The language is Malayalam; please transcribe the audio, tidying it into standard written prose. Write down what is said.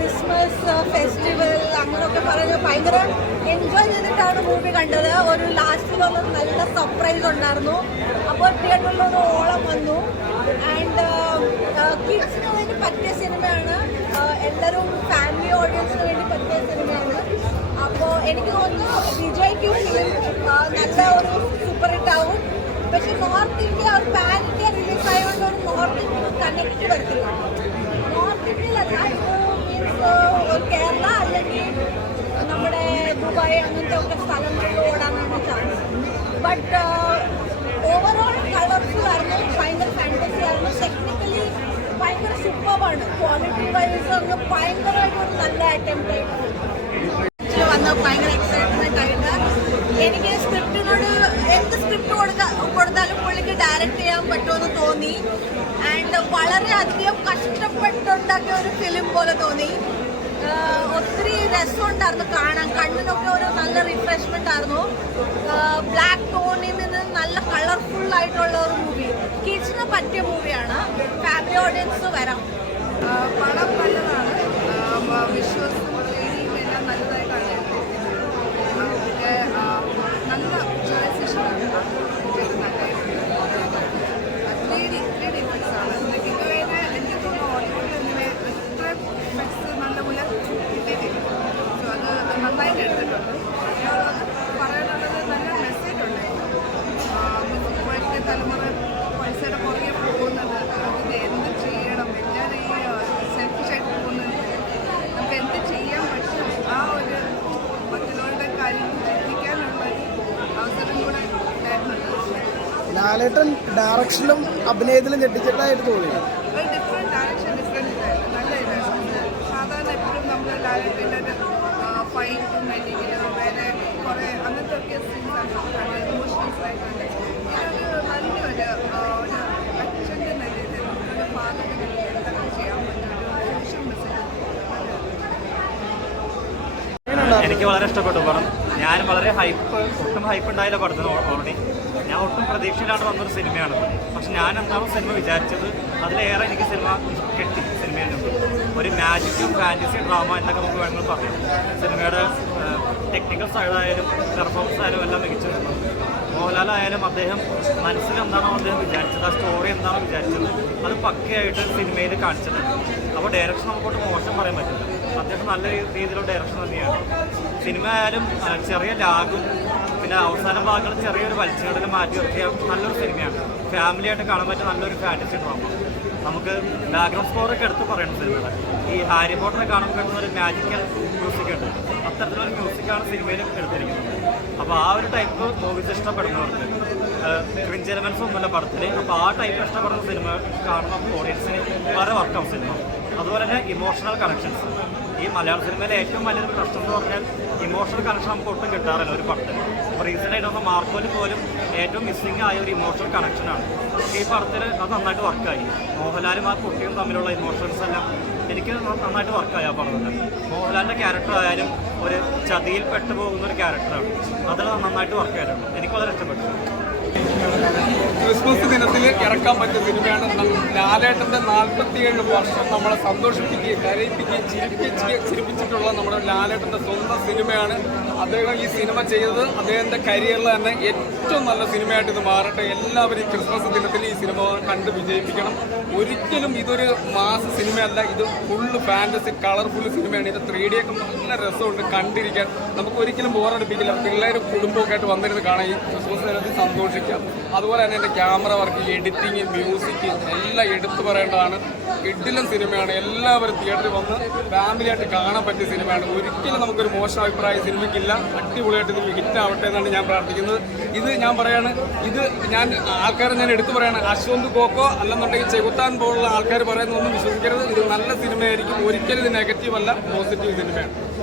ക്രിസ്മസ് ഫെസ്റ്റിവൽ അങ്ങനെയൊക്കെ പറഞ്ഞ് ഭയങ്കര എൻജോയ് ചെയ്തിട്ടാണ് മൂവി കണ്ടത്. ഒരു ലാസ്റ്റിലൊരു നല്ല സർപ്രൈസ് ഉണ്ടായിരുന്നു. അപ്പോൾ തിയേറ്ററിലൊരു ഓളം വന്നു. ആൻഡ് കിഡ്സിന് വേണ്ടി പറ്റിയ സിനിമയാണ്. എല്ലാവരും ഫാമിലി ഓഡിയൻസിന് വേണ്ടി പറ്റിയ സിനിമയാണ്. അപ്പോൾ എനിക്ക് തോന്നുന്നു വിജയ്ക്കും നല്ല ഒരു സൂപ്പർ ഹിറ്റ് ആവും. പക്ഷെ നോർത്ത് ഇന്ത്യ ഒരു പാൻ ഇന്ത്യ റിലീസ് ആയതുകൊണ്ട് ഒരു നോർത്ത് ഇന്ത്യ കണക്ട് വരത്തില്ല. നോർത്ത് ഇന്ത്യയിലല്ല, ഇത് മീൻസ് ഒരു കേരള അല്ലെങ്കിൽ നമ്മുടെ ദുബായ് അങ്ങനത്തെ ഒക്കെ സ്ഥലങ്ങളിൽ ഓടാനാണ് ചാൻസ്. ബട്ട് ഓവറോൾ കളർഫുൾ ആയിരുന്നു, ഭയങ്കര ഫാൻറ്റസി ആയിരുന്നു. ടെക്നിക്കലി ഭയങ്കര സൂപ്പറാണ്. ക്വാളിറ്റി വൈസ് അങ്ങ് ഭയങ്കരമായിട്ടൊരു നല്ല അറ്റംപ്റ്റ് ആയിട്ട് വന്ന ഭയങ്കര എക്സൈറ്റ്മെന്റ് ആയിട്ട്. എനിക്ക് സ്ക്രിപ്റ്റിനോട് എന്ത് സ്ക്രിപ്റ്റ് കൊടുത്താലും പുള്ളിക്ക് ഡയറക്റ്റ് ചെയ്യാൻ പറ്റുമെന്ന് തോന്നി. ആൻഡ് വളരെയധികം കഷ്ടപ്പെട്ടുണ്ടാക്കിയ ഒരു ഫിലിം പോലെ തോന്നി. ഒത്തിരി രസമുണ്ടായിരുന്നു കാണാൻ, കണ്ണിനൊക്കെ ഒരു നല്ല റിഫ്രഷ്മെന്റ് ആയിരുന്നു. ബ്ലാക്ക് ടോണിൽ നിന്ന് നല്ല കളർഫുൾ ആയിട്ടുള്ള ഒരു മൂവി, കിഡ്സിന് പറ്റിയ മൂവിയാണ്. ഫാമിലി ഓഡിയൻസ് വരാം. പടം നല്ലതാണ്. വിഷ്വൽസും ട്രെയിനിങ്ങും എല്ലാം നല്ലതായിട്ടാണ് പിന്നെ നല്ല വിഷ്വലൈസേഷനാണ്. ത്രീ ഡി ഇഫക്ട്സ് ആണ്. ഇതുവരെ എനിക്ക് തോന്നുന്നു ഹോളിവുഡിൽ ഇങ്ങനെ ഇത്ര ഇഫക്ട്സ് നല്ലപോലെ കിട്ടിയിട്ടില്ല. സോ അത് നന്നായിട്ട് എടുത്തിട്ടുണ്ട്. പറയാനുള്ളത് നല്ല മെസ്സേജ് ഉണ്ടായിരുന്നു. ഇപ്പോഴത്തെ തലമുറ പൈസയുടെ പുറകെ പോകുന്നത്, നമുക്ക് എന്ത് ചെയ്യണം, എല്ലാവരും ഈ സെൽഫിഷായിട്ട് പോകുന്നത്, നമുക്ക് എന്ത് ചെയ്യാൻ പറ്റും, ആ ഒരു മറ്റുള്ളവരുടെ കാര്യങ്ങൾ ചിന്തിക്കാനുള്ള അവസരം കൂടെ ഉണ്ടായിരുന്നുണ്ട്. ലാലേട്ടൻ ഡയറക്ഷനിലും അഭിനയത്തിലും ഞെട്ടിച്ചിട്ടായിട്ട് തോന്നി. ഒരു ഡിഫറെൻറ്റ് ഡയറക്ഷൻ, ഡിഫറെൻറ്റ് ഇതായിരുന്നു, നല്ല ഇതായിരുന്നു. സാധാരണ എപ്പോഴും നമ്മൾ ലാലേട്ടൻ്റെ ഒരു ഫൈറ്റും അല്ലെങ്കിൽ വേറെ കുറേ അങ്ങനത്തെ ഒക്കെ സീൻസാണ് കണ്ടത്, ഇമോഷണൽസ് ആയിട്ടുണ്ട്. ഇതൊരു നല്ലൊരു അച്ഛൻ്റെ നിലയിൽ ഒരു ഫാദറിൻ്റെ നിലയിൽ എന്തൊക്കെ ചെയ്യാൻ പറ്റും, ഒരു സോഷ്യൽ മെസ്സേജ്. എനിക്ക് വളരെ ഇഷ്ടപ്പെട്ടു പടം. ഞാൻ വളരെ ഒട്ടും ഹൈപ്പ് ഉണ്ടായില്ല പടത്തിന്. ഓൾറെഡി ഞാൻ ഒട്ടും പ്രതീക്ഷയിലാണ് വന്നൊരു സിനിമയാണ്. പക്ഷെ ഞാൻ എന്താണോ സിനിമ വിചാരിച്ചത് അതിലേറെ എനിക്ക് സിനിമ കിട്ടി. സിനിമയിൽ നിന്ന് ഒരു മാജിക്കും ഫാൻറ്റസി ഡ്രാമ എന്നൊക്കെ നമുക്ക് വേണമെങ്കിൽ പറയാം. സിനിമയുടെ ടെക്നിക്കൽ സൈഡായാലും പെർഫോമൻസ് ആയാലും എല്ലാം മികച്ചു. മോഹൻലാലായാലും അദ്ദേഹം മനസ്സിൽ എന്താണോ അദ്ദേഹം വിചാരിച്ചത്, ആ സ്റ്റോറി എന്താണോ വിചാരിച്ചത്, അത് പക്കയായിട്ട് സിനിമയിൽ കാണിച്ചത്. അപ്പോൾ ഡയറക്ഷൻ നമുക്കോട്ട് മോശം പറയാൻ പറ്റില്ല. അത്യാവശ്യം നല്ല രീതിയിലുള്ള ഡയറക്ഷൻ തന്നെയാണ്. സിനിമ ആയാലും ചെറിയ ലാഗും പിന്നെ അവസാന ഭാഗങ്ങൾ ചെറിയൊരു വലിച്ചുകളിൽ മാറ്റി നിർത്തിയ നല്ലൊരു സിനിമയാണ്. ഫാമിലിയായിട്ട് കാണാൻ പറ്റിയ നല്ലൊരു ഫാൻറ്റസി ഡ്രാമ. നമുക്ക് ബാക്ക്ഗ്രൗണ്ട് സ്കോറൊക്കെ എടുത്ത് പറയണം സിനിമയുടെ. ഈ ഹാരി പോട്ടറെ കാണാൻ പറ്റുന്ന ഒരു മാജിക്കൽ മ്യൂസിക് ഉണ്ട്. അത്തരത്തിലൊരു മ്യൂസിക്കാണ് സിനിമയിൽ എടുത്തിരിക്കുന്നത്. അപ്പോൾ ആ ഒരു ടൈപ്പ് മൂവീസ് ഇഷ്ടപ്പെടുന്നവർക്ക് ക്രിഞ്ച് എലമെൻസ് ഒന്നുമല്ല പടത്തിൽ. അപ്പോൾ ആ ടൈപ്പ് ഇഷ്ടപ്പെടുന്ന സിനിമ കാണുന്ന ഓഡിയൻസിന് വളരെ വർക്കാവും സിനിമ. അതുപോലെ തന്നെ ഇമോഷണൽ കണക്ഷൻസ്. ഈ മലയാള സിനിമയിലെ ഏറ്റവും വലിയൊരു പ്രശ്നം എന്ന് പറഞ്ഞാൽ ഇമോഷണൽ കണക്ഷൻ നമുക്ക് ഒട്ടും കിട്ടാറില്ല ഒരു പടത്തിൽ. അപ്പോൾ റീസെൻ്റായിട്ട് വന്ന മാർക്കോയിൽ പോലും ഏറ്റവും മിസ്സിംഗ് ആയ ഒരു ഇമോഷണൽ കണക്ഷനാണ്. ഈ പടത്തിൽ അത് നന്നായിട്ട് വർക്കായി. മോഹൻലാലും ആ കുട്ടിയും തമ്മിലുള്ള ഇമോഷൻസ് എല്ലാം എനിക്ക് നന്നായിട്ട് വർക്കായി ആ പടത്തിൽ. മോഹൻലാലിൻ്റെ ക്യാരക്ടർ ആയാലും ഒരു ചതിയിൽ പെട്ടുപോകുന്ന ഒരു ക്യാരക്ടറാണ്. അതിൽ നന്നായിട്ട് വർക്ക് ചെയ്തിട്ടുണ്ട്. എനിക്ക് വളരെ ഇഷ്ടപ്പെട്ടു. ക്രിസ്മസ് ദിനത്തിൽ ഇറക്കാൻ പറ്റിയ സിനിമയാണ്. ലാലേട്ടൻ്റെ 47 വർഷം നമ്മളെ സന്തോഷിപ്പിക്കുകയും കരയിപ്പിക്കുകയും ചിരിപ്പിച്ചിട്ടുള്ള നമ്മുടെ ലാലേട്ടൻ്റെ സ്വന്തം സിനിമയാണ്. അദ്ദേഹം ഈ സിനിമ ചെയ്തത് അദ്ദേഹത്തിൻ്റെ കരിയറിൽ തന്നെ ഏറ്റവും നല്ല സിനിമയായിട്ട് ഇത് മാറട്ടെ. എല്ലാവരും ക്രിസ്മസ് ദിനത്തിൽ ഈ സിനിമ കണ്ട് വിജയിപ്പിക്കണം. ഒരിക്കലും ഇതൊരു മാസ സിനിമയല്ല, ഇത് ഫുള്ള് ഫാൻറ്റസി കളർഫുൾ സിനിമയാണ്. ഇത് 3D ഒക്കെ നല്ല രസമുണ്ട് കണ്ടിരിക്കാൻ. നമുക്ക് ഒരിക്കലും ബോറടിപ്പിക്കില്ല. പിള്ളേരും കുടുംബമൊക്കെ ആയിട്ട് വന്നിരുന്ന് കാണാൻ ഈ ക്രിസ്മസ് ദിനത്തിൽ സന്തോഷിക്കാം. അതുപോലെ തന്നെ എൻ്റെ ക്യാമറ വർക്ക്, എഡിറ്റിങ്, മ്യൂസിക് എല്ലാം എടുത്തു പറയേണ്ടതാണ്. കിടിലൻ സിനിമയാണ്. എല്ലാവരും തിയേറ്ററിൽ വന്ന് ഫാമിലിയായിട്ട് കാണാൻ പറ്റിയ സിനിമയാണ്. ഒരിക്കലും നമുക്കൊരു മോശം അഭിപ്രായം സിനിമയ്ക്കില്ല. അടിപൊളിയായിട്ട് ഇത് ഹിറ്റാവട്ടെ എന്നാണ് ഞാൻ പ്രാർത്ഥിക്കുന്നത്. ഇത് ഞാൻ പറയാണ്, ഇത് ആൾക്കാരെ ഞാൻ എടുത്തു പറയാണ്, അശ്വന്ത് കോക്കോ അല്ലെന്നുണ്ടെങ്കിൽ ചെകുത്താൻ പോലുള്ള ആൾക്കാർ പറയുന്നതൊന്നും വിശ്വസിക്കരുത്. ഇത് നല്ല സിനിമയായിരിക്കും. ഒരിക്കലും ഇത് നെഗറ്റീവ് അല്ല, പോസിറ്റീവ് സിനിമയാണ്.